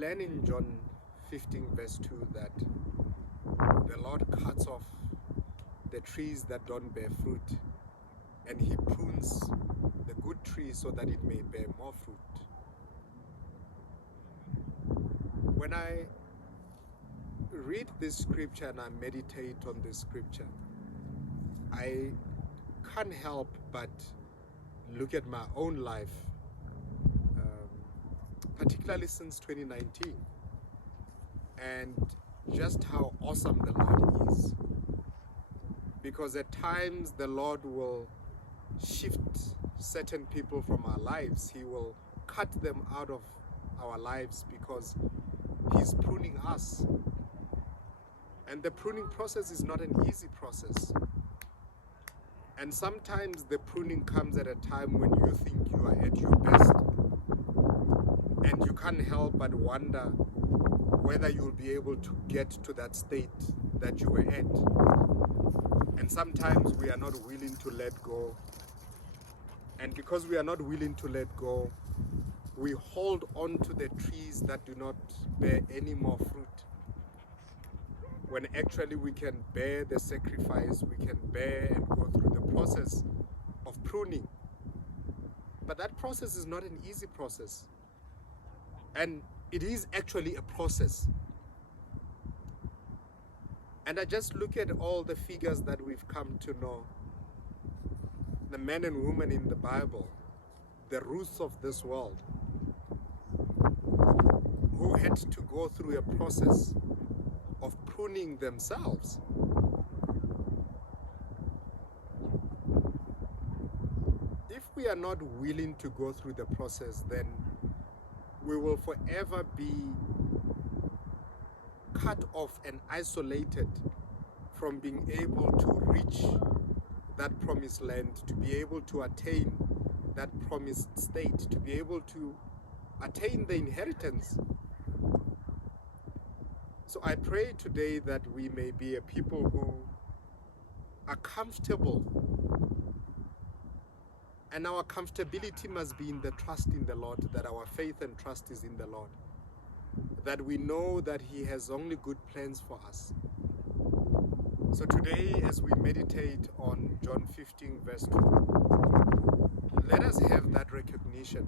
learn in John 15 verse 2 that the Lord cuts off the trees that don't bear fruit, and he prunes the good tree so that it may bear more fruit. When I read this scripture and I meditate on this scripture, I can't help but look at my own life, particularly since 2019, and just how awesome the Lord is. Because at times the Lord will shift certain people from our lives. He will cut them out of our lives because He's pruning us. And the pruning process is not an easy process. And sometimes the pruning comes at a time when you think you are at your best, and you can't help but wonder whether you'll be able to get to that state that you were at. And sometimes we are not willing to let go. And because we are not willing to let go, we hold on to the trees that do not bear any more fruit. When actually we can bear the sacrifice, we can bear and go through the process of pruning. But that process is not an easy process. And it is actually a process. And I just look at all the figures that we've come to know, the men and women in the Bible, the Ruths of this world, who had to go through a process of pruning themselves. If we are not willing to go through the process, then we will forever be cut off and isolated from being able to reach that promised land, to be able to attain that promised state, to be able to attain the inheritance. So I pray today that we may be a people who are comfortable, and our comfortability must be in the trust in the Lord, that our faith and trust is in the Lord, that we know that He has only good plans for us. So today, as we meditate on John 15 verse 2, let us have that recognition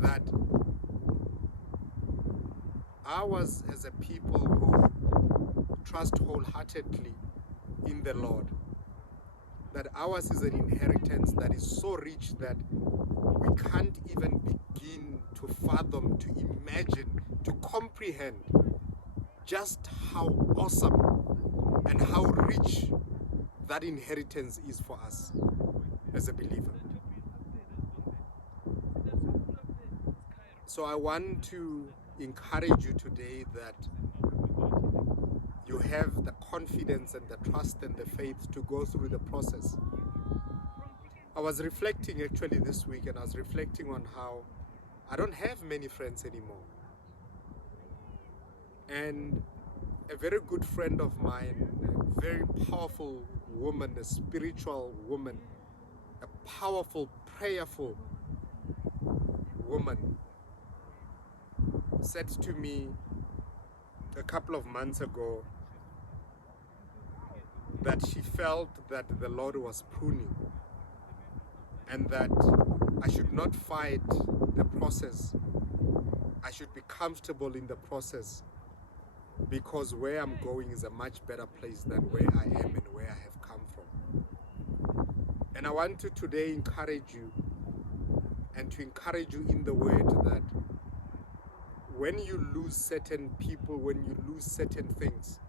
that ours as a people who trust wholeheartedly in the Lord, that ours is an inheritance that is so rich that we can't even begin to fathom, to imagine, to comprehend just how awesome and how rich that inheritance is for us as a believer. So I want to encourage you today that you have the confidence and the trust and the faith to go through the process. I was reflecting actually this week, and I was reflecting on how I don't have many friends anymore. And a very good friend of mine, a very powerful woman, a spiritual woman, a powerful, prayerful woman, said to me a couple of months ago that she felt that the Lord was pruning, and that I should not fight the process. I should be comfortable in the process, because where I'm going is a much better place than where I am and where I have come from. And I want to today encourage you, and to encourage you in the word, that when you lose certain people, when you lose certain things,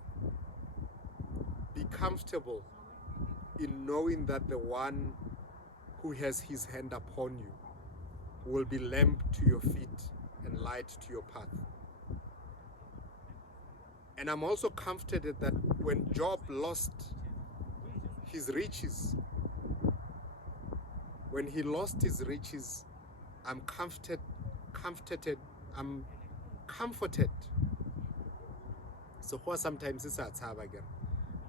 be comfortable in knowing that the one who has his hand upon you will be lamp to your feet and light to your path. And I'm also comforted that when Job lost his riches, when he lost his riches, I'm comforted. So who sometimes is at again.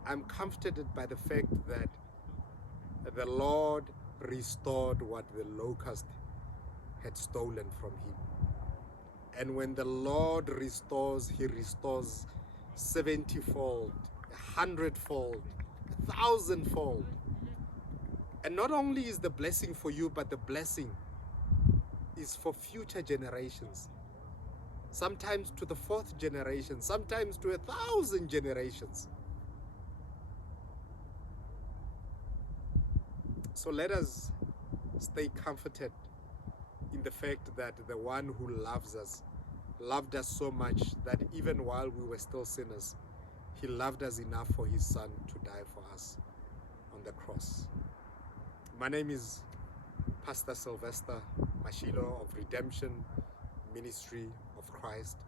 I'm comforted by the fact that the Lord restored what the locust had stolen from him. And when the Lord restores, he restores 70-fold, 100-fold, 1,000-fold. And not only is the blessing for you, but the blessing is for future generations. Sometimes to the 4th generation, sometimes to 1,000 generations. So let us stay comforted in the fact that the one who loves us loved us so much that even while we were still sinners, he loved us enough for his son to die for us on the cross. My name is Pastor Sylvester Mashilo of Redemption Ministry of Christ.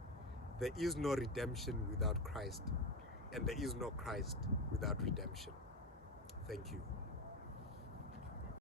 There is no redemption without Christ, and there is no Christ without redemption. Thank you.